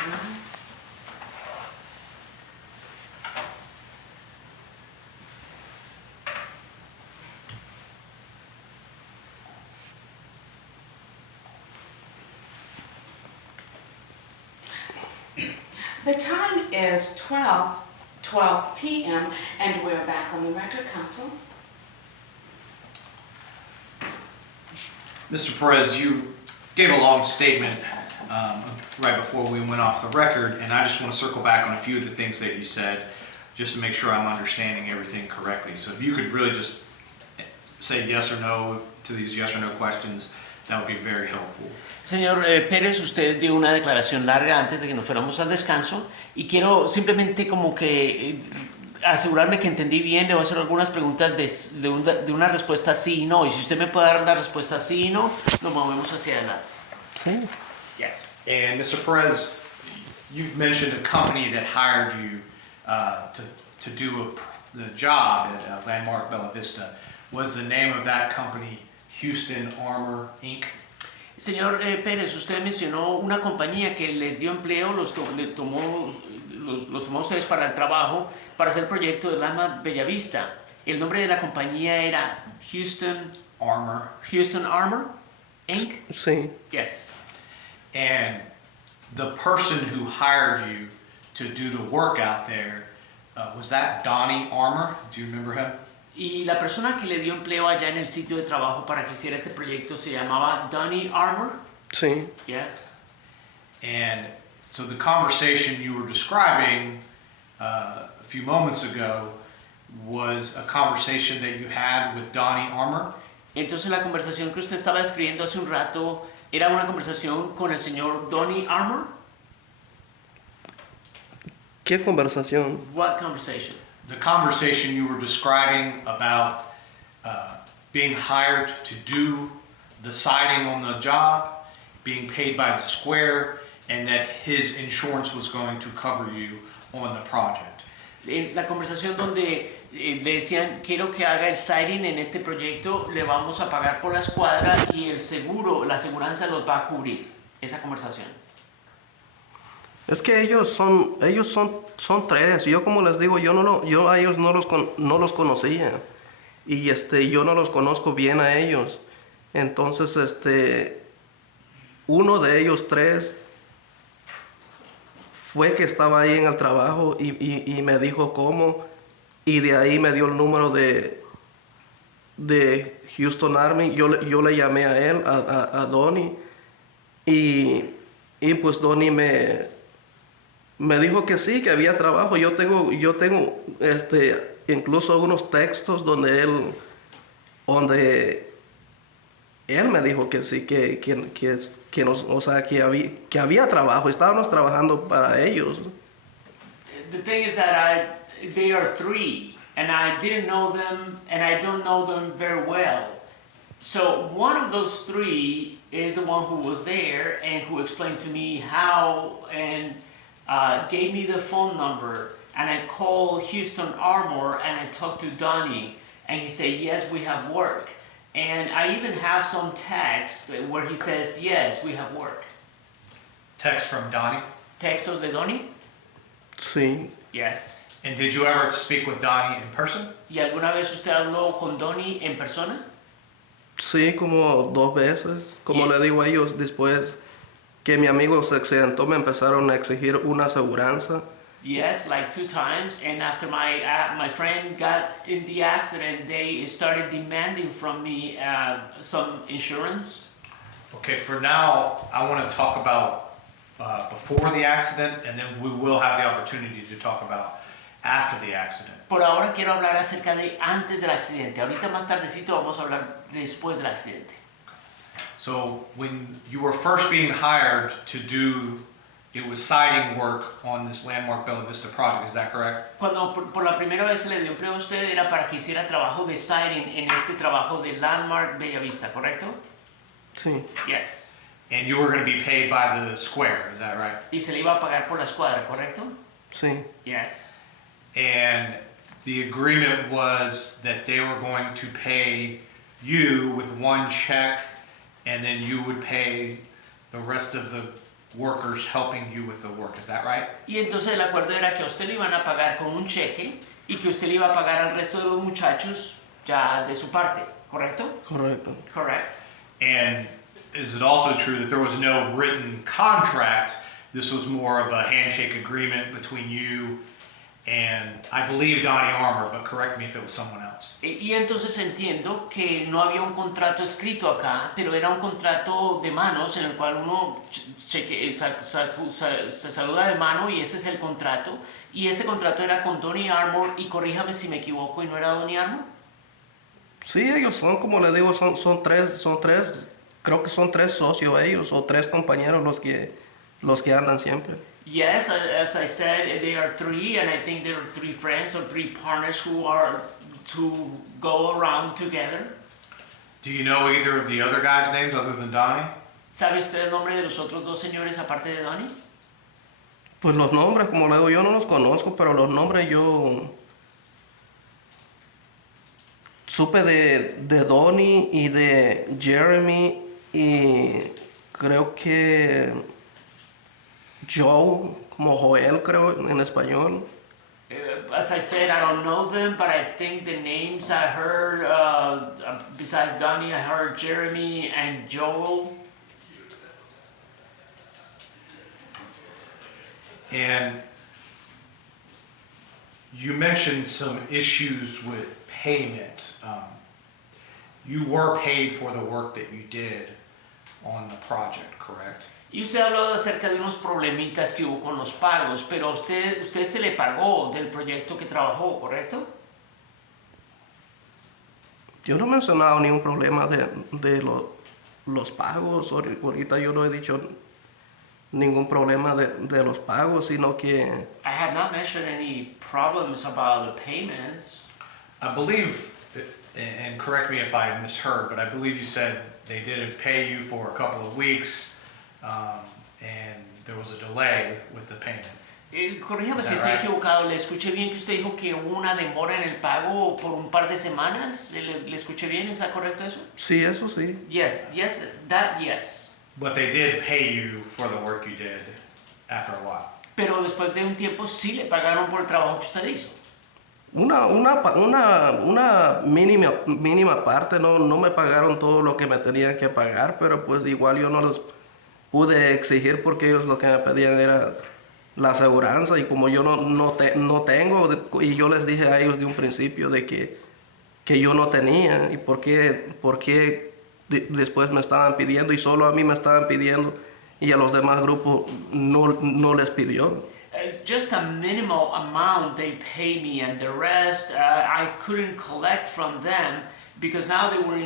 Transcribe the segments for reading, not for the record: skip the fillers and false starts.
The time is 12 p.m. and we're back on the record, Counsel. Mr. Perez, you gave a long statement right before we went off the record, and I just want to circle back on a few of the things that you said, just to make sure I'm understanding everything correctly. So if you could really just say yes or no to these yes or no questions, that would be very helpful. Señor Pérez, usted dio una declaración larga antes de que nos fuéramos al descanso y quiero simplemente como que asegurarme que entendí bien. Le voy a hacer algunas preguntas de una respuesta sí y no, y si usted me puede dar la respuesta sí y no, nos movemos hacia adelante. Sí. Yes. And Mr. Perez, you've mentioned a company that hired you to do the job at Landmark Bella Vista. Was the name of that company Houston Armor Inc.? Señor Pérez, usted mencionó una compañía que les dio empleo, los tomó a ustedes para el trabajo, para hacer el proyecto de Landmark Bellavista. El nombre de la compañía era Houston Armor Inc. Sí. Yes. And the person who hired you to do the work out there, was that Donnie Armour? Do you remember him? Y la persona que le dio empleo allá en el sitio de trabajo para que hiciera este proyecto se llamaba Donnie Armour. Sí. Yes. And so the conversation you were describing a few moments ago was a conversation that you had with Donnie Armour? Entonces la conversación que usted estaba escribiendo hace un rato era una conversación con el señor Donnie Armour. ¿Qué conversación? What conversation? The conversation you were describing about being hired to do the siding on the job, being paid by the square, and that his insurance was going to cover you on the project. La conversación donde le decían quiero que haga el siding en este proyecto, le vamos a pagar por la escuadra y el seguro, la aseguranza los va a cubrir. Esa conversación. Es que ellos son tres. Yo como les digo, yo a ellos no los conocía y yo no los conozco bien a ellos. Entonces uno de ellos tres fue que estaba ahí en el trabajo y me dijo cómo, y de ahí me dio el número de Houston Army. Yo le llamé a él, a Donnie, y pues Donnie me dijo que sí, que había trabajo. Yo tengo incluso unos textos donde él me dijo que sí, que había trabajo. Estábamos trabajando para ellos. The thing is that they are three, and I didn't know them, and I don't know them very well. So one of those three is the one who was there and who explained to me how and gave me the phone number, and I called Houston Armour and I talked to Donnie, and he said, yes, we have work. And I even have some text where he says, yes, we have work. Text from Donnie? Textos de Donnie? Sí. Yes. And did you ever speak with Donnie in person? ¿Y alguna vez usted habló con Donnie en persona? Sí, como 2 veces. Como Yeah. le digo a ellos, después que mi amigo se accidentó, me empezaron a exigir una aseguranza. Yes, like 2 times. And after my friend got in the accident, they started demanding from me some insurance. Okay, for now, I want to talk about before the accident, and then we will have the opportunity to talk about after the accident. Por ahora quiero hablar acerca de antes del accidente. Ahorita más tardecito vamos a hablar después del accidente. So when you were first being hired to do, it was siding work on this Landmark Bella Vista project, is that correct? Cuando por la primera vez se le dio empleo a usted era para que hiciera trabajo de siding en este trabajo de Landmark Bellavista, ¿correcto? Sí. Yes. And you were going to be paid by the square, is that right? Y se le iba a pagar por la escuadra, ¿correcto? Sí. Yes. And the agreement was that they were going to pay you with one check, and then you would pay the rest of the workers helping you with the work, is that right? Y entonces el acuerdo era que a usted le iban a pagar con un cheque y que usted le iba a pagar al resto de los muchachos ya de su parte, ¿correcto? Correcto. Correct. And is it also true that there was no written contract? This was more of a handshake agreement between you and, I believe, Donnie Armour, but correct me if it was someone else. Y entonces entiendo que no había un contrato escrito acá, pero era un contrato de manos en el cual uno se saluda de mano y ese es el contrato. Y este contrato era con Donnie Armour y corríjame si me equivoco y no era Donnie Armour. Sí, ellos son, como les digo, son tres, creo que son tres socios ellos o tres compañeros los que andan siempre. Yes, as I said, they are three, and I think there are three friends or three partners who are to go around together. Do you know either of the other guys' names other than Donnie? ¿Sabe usted el nombre de los otros dos señores aparte de Donnie? Pues los nombres, como le digo, yo no los conozco, pero los nombres yo supe de Donnie y de Jeremy y creo que Joe, como Joel creo en español. As I said, I don't know them, but I think the names I heard, besides Donnie, I heard Jeremy and Joel. And you mentioned some issues with payment. You were paid for the work that you did on the project, correct? Y usted ha hablado acerca de unos problemitas que hubo con los pagos, pero a usted se le pagó del proyecto que trabajó, ¿correcto? Yo no he mencionado ningún problema de los pagos, ahorita yo no he dicho ningún problema de los pagos, sino que I have not mentioned any problems about the payments. I believe, and correct me if I misheard, but I believe you said they didn't pay you for a couple of weeks, and there was a delay with the payment. Corríjame Is si that estoy right? equivocado, le escuché bien que usted dijo que hubo una demora en el pago por un par de semanas. ¿Le escuché bien? ¿Está correcto eso? sí, eso sí. Yes, yes. But they did pay you for the work you did after a while. Pero después de un tiempo sí le pagaron por el trabajo que usted hizo. Una mínima parte, no me pagaron todo lo que me tenían que pagar, pero pues igual yo no los pude exigir porque ellos lo que me pedían era la aseguranza y como yo no tengo, y yo les dije a ellos de un principio de que yo no tenía y por qué después me estaban pidiendo y solo a mí me estaban pidiendo y a los demás grupos no les pidió. It's just a minimal amount they pay me, and the rest I couldn't collect from them because now they were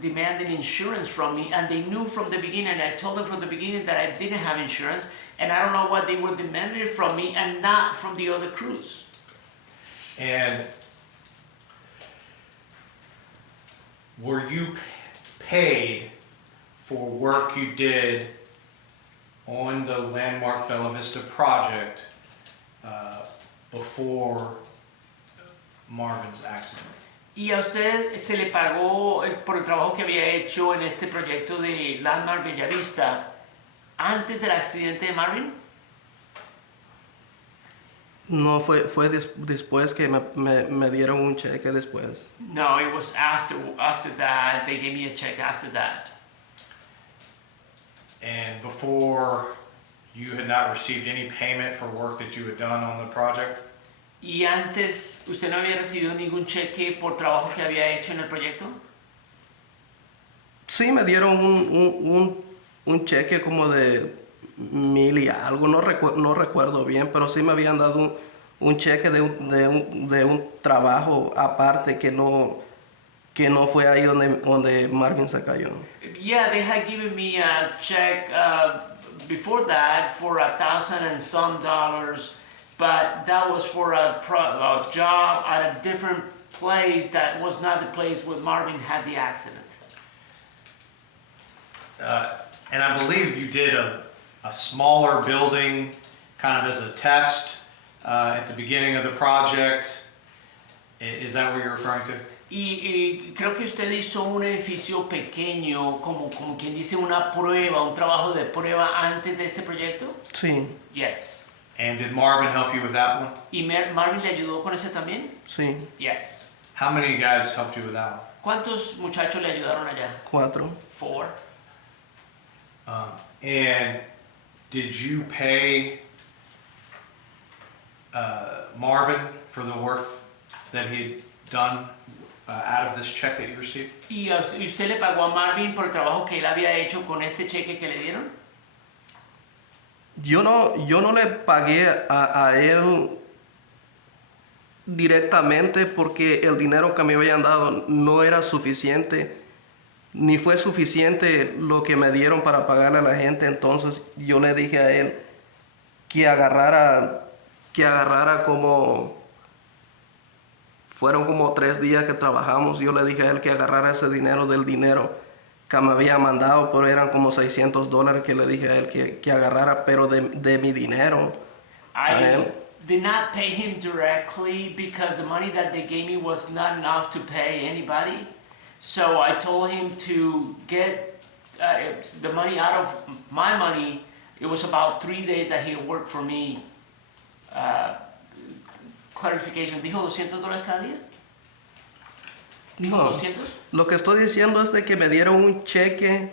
demanding insurance from me, and they knew from the beginning. I told them from the beginning that I didn't have insurance, and I don't know what they were demanding from me, and not from the other crews. And were you paid for work you did on the Landmark Bella Vista project before Marvin's accident? ¿Y a usted se le pagó por el trabajo que había hecho en este proyecto de Landmark Bellavista antes del accidente de Marvin? No, fue después que me dieron un cheque después. No, it was after that. They gave me a check after that. And before, you had not received any payment for work that you had done on the project? ¿Y antes usted no había recibido ningún cheque por trabajo que había hecho en el proyecto? Sí, me dieron un cheque como de 1,000 y algo, no recuerdo bien, pero sí me habían dado un cheque de un trabajo aparte que no fue ahí donde Marvin se cayó. Yeah, they had given me a check before that for $1,000 and some, but that was for a job at a different place that was not the place where Marvin had the accident. And I believe you did a smaller building kind of as a test at the beginning of the project. Is that what you're referring to? Y creo que usted hizo un edificio pequeño, como quien dice una prueba, un trabajo de prueba antes de este proyecto. Sí, Yes. And did Marvin help you with that one? ¿Y Marvin le ayudó con ese también? sí, Yes. How many guys helped you with that one? ¿Cuántos muchachos le ayudaron allá? 4. 4. And did you pay Marvin for the work that he had done out of this check that you received? ¿Y usted le pagó a Marvin por el trabajo que él había hecho con este cheque que le dieron? Yo no le pagué a él directamente porque el dinero que me habían dado no era suficiente, ni fue suficiente lo que me dieron para pagarle a la gente. Entonces yo le dije a él que agarrara como, fueron como 3 días que trabajamos. Yo le dije a él que agarrara ese dinero del dinero que me había mandado, pero eran como $600 que le dije a él que agarrara, pero de mi dinero. I did not pay him directly because the money that they gave me was not enough to pay anybody. So I told him to get the money out of my money. It was about 3 days that he worked for me. Clarification, ¿dijo $200 cada día? ¿Dijo No. 200? Lo que estoy diciendo es de que me dieron un cheque,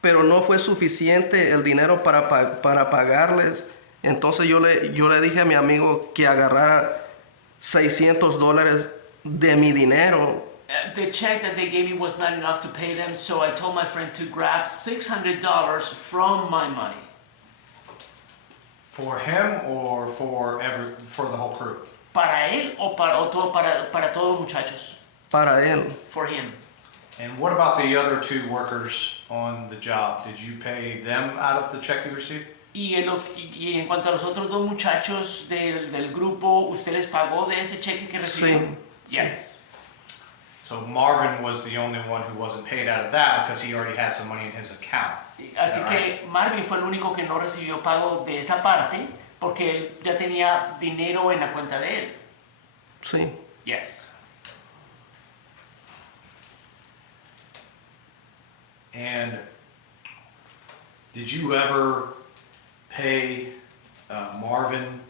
pero no fue suficiente el dinero para pagarles. Entonces yo le dije a mi amigo que agarrara $600 de mi dinero. The check that they gave me was not enough to pay them, so I told my friend to grab $600 from my money. For him or for the whole crew? ¿Para él o para todos los muchachos? Para él. For him. And what about the other 2 workers on the job? Did you pay them out of the check you received? Y en cuanto a los otros 2 muchachos del grupo, ¿usted les pagó de ese cheque que recibió? Sí. Yes. So Marvin was the only one who wasn't paid out of that because he already had some money in his account. Así Yeah, que Marvin fue el único que no recibió pago de esa parte porque él ya tenía dinero en la cuenta de él. Sí. Yes. And did you ever pay Marvin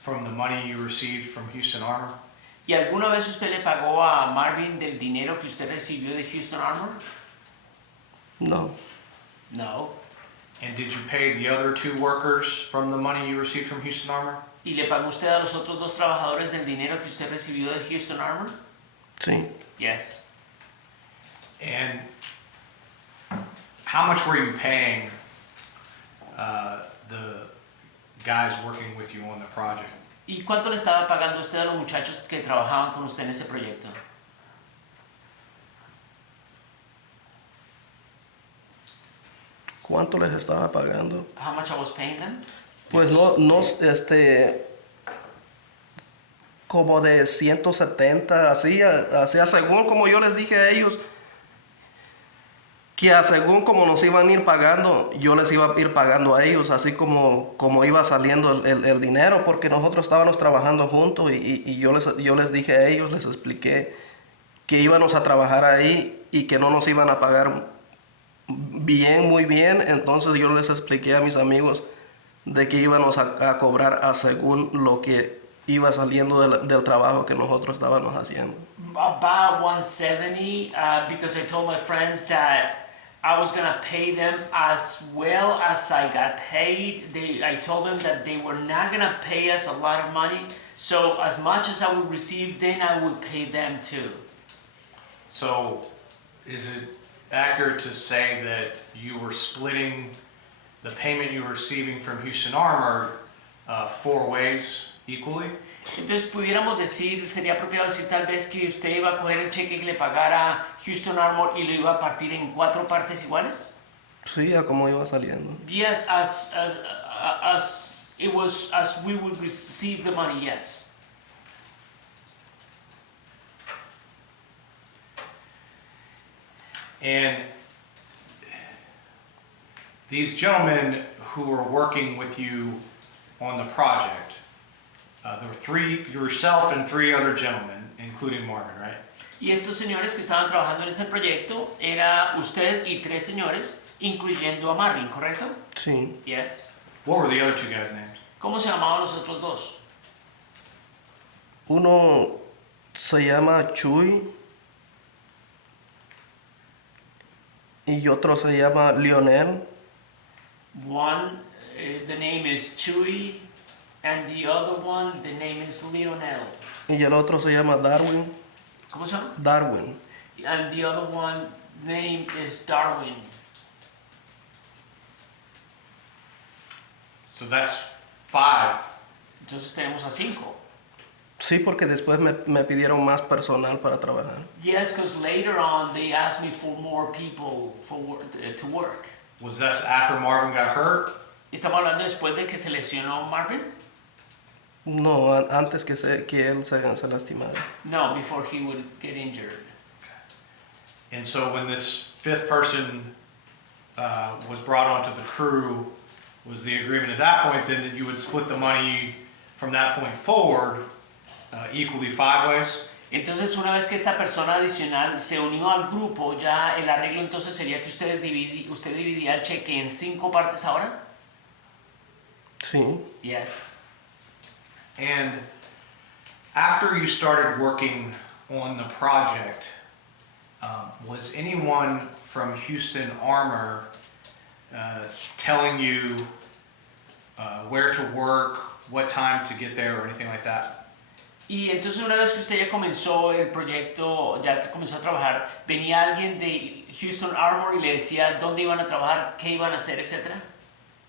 from the money you received from Houston Armor? ¿Y alguna vez usted le pagó a Marvin del dinero que usted recibió de Houston Armor? No. No. And did you pay the other 2 workers from the money you received from Houston Armor? ¿Y le pagó usted a los otros 2 trabajadores del dinero que usted recibió de Houston Armor? Sí. Yes. And how much were you paying the guys working with you on the project? ¿Y cuánto le estaba pagando usted a los muchachos que trabajaban con usted en ese proyecto? ¿Cuánto les estaba pagando? How much I was paying them? Pues no, como de 170, así, según como yo les dije a ellos, que según como nos iban a ir pagando, yo les iba a ir pagando a ellos, así como iba saliendo el dinero, porque nosotros estábamos trabajando juntos y yo les dije a ellos, les expliqué que íbamos a trabajar ahí y que no nos iban a pagar muy bien, entonces yo les expliqué a mis amigos de que íbamos a cobrar según lo que iba saliendo del trabajo que nosotros estábamos haciendo. About 170, because I told my friends that I was gonna pay them as well as I got paid. I told them that they were not gonna pay us a lot of money, so as much as I would receive, then I would pay them too. So is it accurate to say that you were splitting the payment you were receiving from Houston Armor 4 ways equally? Entonces pudiéramos decir, sería apropiado decir tal vez que usted iba a coger el cheque que le pagara Houston Armor y lo iba a partir en 4 partes iguales? Sí, a como iba saliendo. Yes, as it was, as we would receive the money, yes. And these gentlemen who were working with you on the project, there were three, yourself and three other gentlemen, including Marvin, right? Y estos señores que estaban trabajando en ese proyecto era usted y 3 señores, incluyendo a Marvin, ¿correcto? Sí. Yes. What were the other two guys' names? ¿Cómo se llamaban los otros dos? Uno se llama Chuy y otro se llama Lionel. One, the name is Chewy, and the other one, the name is Lionel. Y el otro se llama Darwin. ¿Cómo se llama? Darwin. And the other one, name is Darwin. So that's 5. Entonces tenemos a 5. Sí, porque después me pidieron más personal para trabajar. Yes, because later on they asked me for more people to work. Was that after Marvin got hurt? ¿Estamos hablando después de que se lesionó Marvin? No, antes que él se lastimara. No, before he would get injured. And so when this 5th person was brought onto the crew, was the agreement at that point then that you would split the money from that point forward equally 5 ways? Entonces, una vez que esta persona adicional se unió al grupo, ya el arreglo entonces sería que usted dividía el cheque en 5 partes ahora? Sí. Yes. And after you started working on the project, was anyone from Houston Armor telling you where to work, what time to get there, or anything like that? Y entonces una vez que usted ya comenzó el proyecto, ya que comenzó a trabajar, ¿venía alguien de Houston Armor y le decía dónde iban a trabajar, qué iban a hacer, etcétera?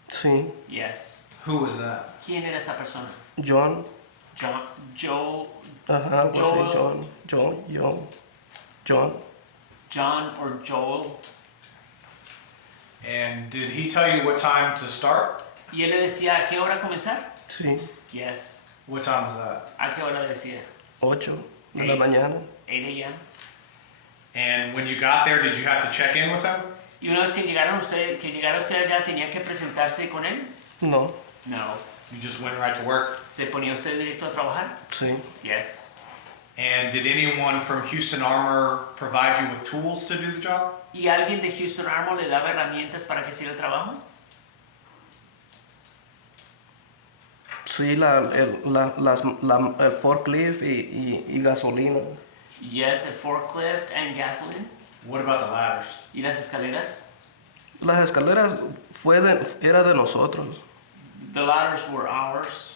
Sí. Yes. Who was that? ¿Quién era esta persona? John. Joe, Ajá, algo así. Joel. John. John or Joel. And did he tell you what time to start? ¿Y él le decía a qué hora comenzar? Sí. Yes. What time was that? ¿A qué hora le decía? 8 de la mañana. 8 a.m. And when you got there, did you have to check in with him? Y una vez que llegara usted allá, ¿tenía que presentarse con él? No. No. You just went right to work? ¿Se ponía usted directo a trabajar? Sí. Yes. And did anyone from Houston Armor provide you with tools to do the job? ¿Y alguien de Houston Armor le daba herramientas para que hiciera el trabajo? Sí, el forklift y gasolina. Yes, the forklift and gasoline. What about the ladders? ¿Y las escaleras? Las escaleras era de nosotros. The ladders were ours.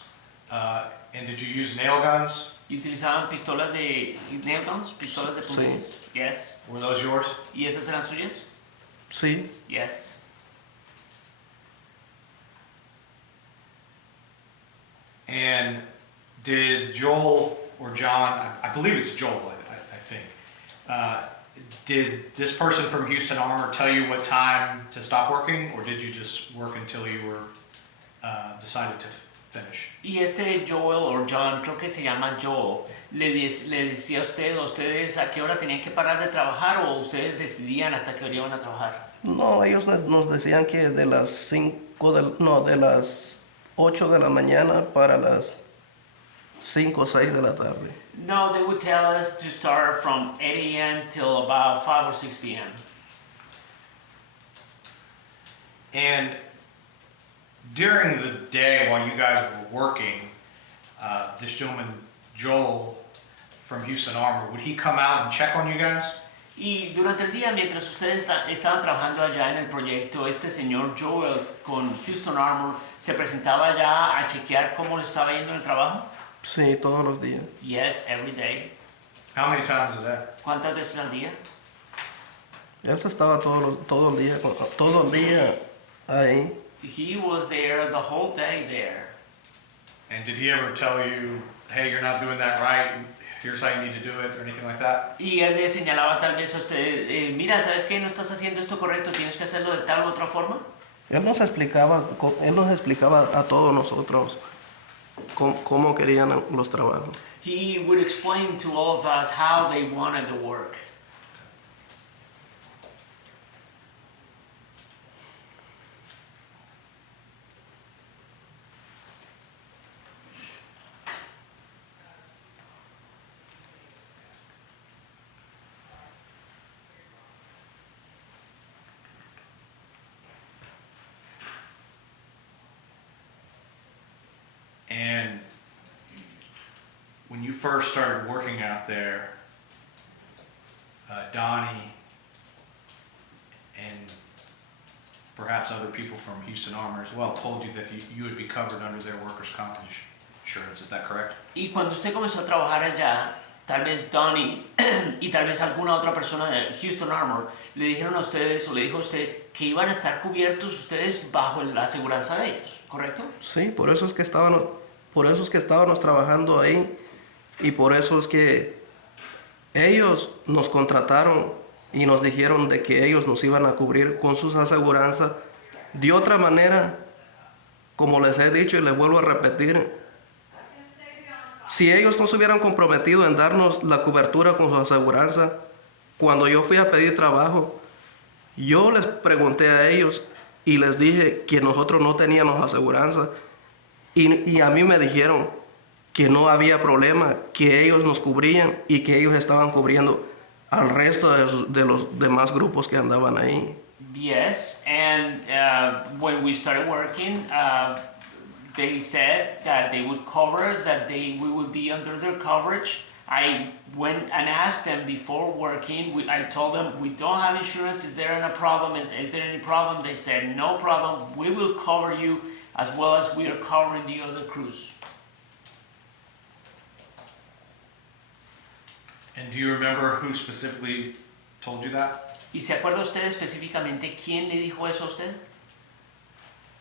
And did you use nail guns? ¿Y utilizaban pistolas de nail guns? ¿Pistolas de punzones? Yes. Were those yours? ¿Y esas eran suyas? Sí. Yes. And did Joel or John, I believe it's Joel, I think, did this person from Houston Armor tell you what time to stop working, or did you just work until you were decided to finish? Y este Joel o John, creo que se llama Joel, le decía a ustedes a qué hora tenían que parar de trabajar o ustedes decidían hasta qué hora iban a trabajar. No, ellos nos decían que de las 8 de la mañana para las 5 o 6 de la tarde. No, they would tell us to start from 8 a.m. till about 5 or 6 p.m. And during the day while you guys were working, this gentleman, Joel, from Houston Armor, would he come out and check on you guys? Y durante el día, mientras ustedes estaban trabajando allá en el proyecto, este señor Joel con Houston Armor se presentaba allá a chequear cómo les estaba yendo en el trabajo. Sí, todos los días. Yes, every day. How many times a day? ¿Cuántas veces al día? Él se estaba todo el día ahí. He was there the whole day there. And did he ever tell you, hey, you're not doing that right, here's how you need to do it, or anything like that? Y él le señalaba tal vez a usted, mira, ¿sabes qué? No estás haciendo esto correcto, tienes que hacerlo de tal u otra forma. Él nos explicaba a todos nosotros cómo querían los trabajos. He would explain to all of us how they wanted to work. And when you first started working out there, Donnie and perhaps other people from Houston Armor as well told you that you would be covered under their workers' comp insurance. Is that correct? Y cuando usted comenzó a trabajar allá, tal vez Donnie y tal vez alguna otra persona de Houston Armor le dijeron a ustedes o le dijo a usted que iban a estar cubiertos ustedes bajo la aseguranza de ellos, ¿correcto? Sí, por eso es que estábamos trabajando ahí y por eso es que ellos nos contrataron y nos dijeron de que ellos nos iban a cubrir con sus aseguranzas. De otra manera, como les he dicho y les vuelvo a repetir, si ellos no se hubieran comprometido en darnos la cobertura con su aseguranza, cuando yo fui a pedir trabajo, yo les pregunté a ellos y les dije que nosotros no teníamos aseguranza y a mí me dijeron que no había problema, que ellos nos cubrían y que ellos estaban cubriendo al resto de los demás grupos que andaban ahí. Yes, and when we started working, they said that they would cover us, that we would be under their coverage. I went and asked them before working, I told them, we don't have insurance, is there any problem? And is there any problem? They said, no problem, we will cover you as well as we are covering the other crews. And do you remember who specifically told you that? ¿Y se acuerda usted específicamente quién le dijo eso a usted?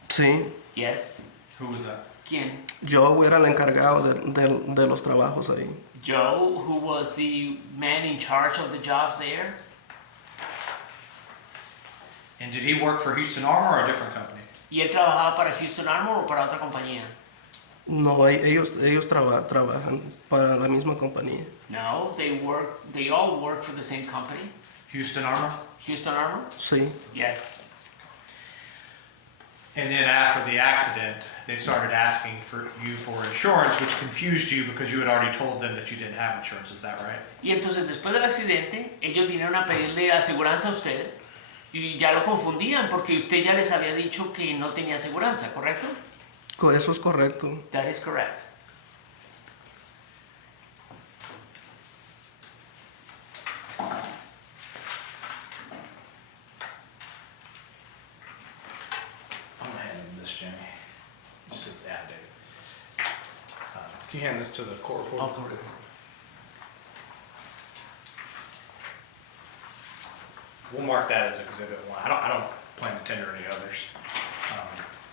Sí, Yes. Who was that? ¿Quién? yo era el encargado de los trabajos ahí. Joe, who was the man in charge of the jobs there. And did he work for Houston Armor or a different company? ¿Y él trabajaba para Houston Armor o para otra compañía? No, ellos trabajan para la misma compañía. No, they all work for the same company. Houston Armor? Houston Armor? Sí, Yes. And then after the accident, they started asking you for insurance, which confused you because you had already told them that you didn't have insurance. Is that right? Y entonces después del accidente, ellos vinieron a pedirle aseguranza a usted y ya lo confundían porque usted ya les había dicho que no tenía aseguranza, ¿correcto? eso es correcto. That is correct. I'm gonna hand him this, Jenny. Just sit down, Dave. Can you hand this to the court reporter? correct. We'll mark that as Exhibit 1. I don't plan to tender any others.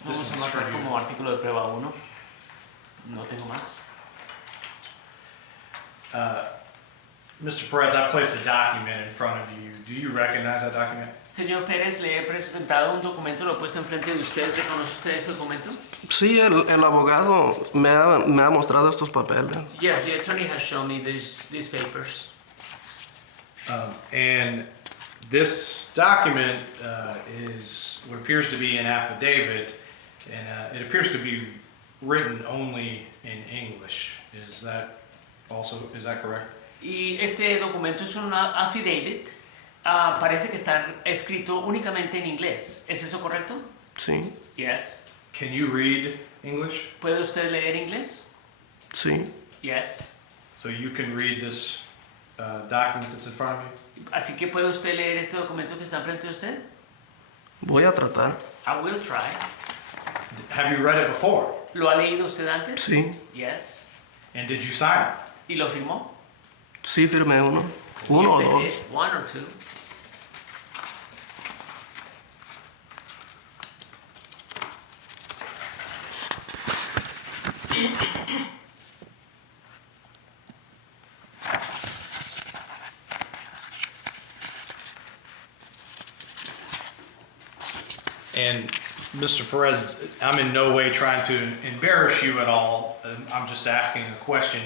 This Vamos a one's for marcar you. como artículo de prueba 1. No tengo más. Mr. Perez, I placed a document in front of you. Do you recognize that document? Señor Pérez, le he presentado un documento, lo he puesto enfrente de usted. ¿Reconoce usted ese documento? Sí, el abogado me ha mostrado estos papeles. Yes, the attorney has shown me these papers. And this document is what appears to be an affidavit, and it appears to be written only in English. Is that correct? Y este documento es un affidavit. Parece que está escrito únicamente en inglés. ¿Es eso correcto? Sí, Yes. Can you read English? ¿Puede usted leer inglés? sí. Yes. So you can read this document that's in front of you? Así que puede usted leer este documento que está enfrente de usted? Voy a tratar. I will try. Have you read it before? ¿Lo ha leído usted antes? Sí, Yes. And did you sign it? ¿Y lo firmó? sí firmé uno. Uno o Yes, I dos. did. One or two. And Mr. Perez, I'm in no way trying to embarrass you at all. I'm just asking a question.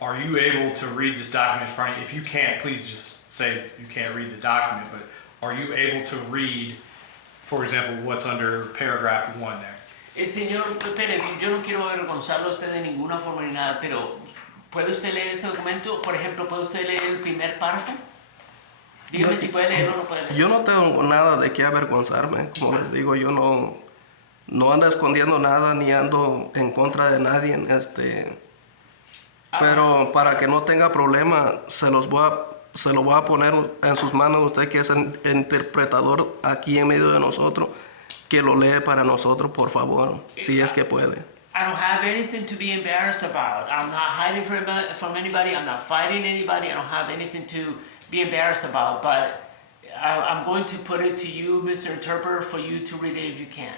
Are you able to read this document in front of you? If you can't, please just say you can't read the document, but are you able to read, for example, what's under paragraph 1 there? Señor Pérez, yo no quiero avergonzarlo a usted de ninguna forma ni nada, pero ¿puede usted leer este documento? Por ejemplo, ¿puede usted leer el primer párrafo? Dígame si puede leerlo o no puede leerlo. Yo no tengo nada de qué avergonzarme. Como les digo, yo no No ando escondiendo nada ni ando en contra de nadie. Pero para que no tenga problema, se lo voy a poner en sus manos, usted que es el interpretador aquí en medio de nosotros, que lo lee para nosotros, por favor, si es que puede. I don't have anything to be embarrassed about. I'm not hiding from anybody. I'm not fighting anybody. I don't have anything to be embarrassed about. But I'm going to put it to you, Mr. Interpreter, for you to read it if you can.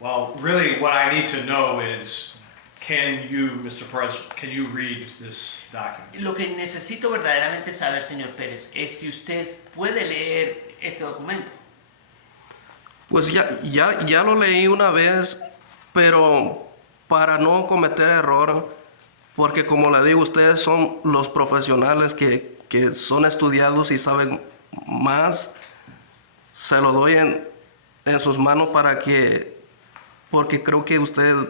Well, really, what I need to know is, can you, Mr. President, can you read this document? Lo que necesito verdaderamente saber, señor Pérez, es si usted puede leer este documento. Pues ya lo leí una vez, pero para no cometer error, porque como le digo, ustedes son los profesionales que son estudiados y saben más, se lo doy en sus manos porque creo que usted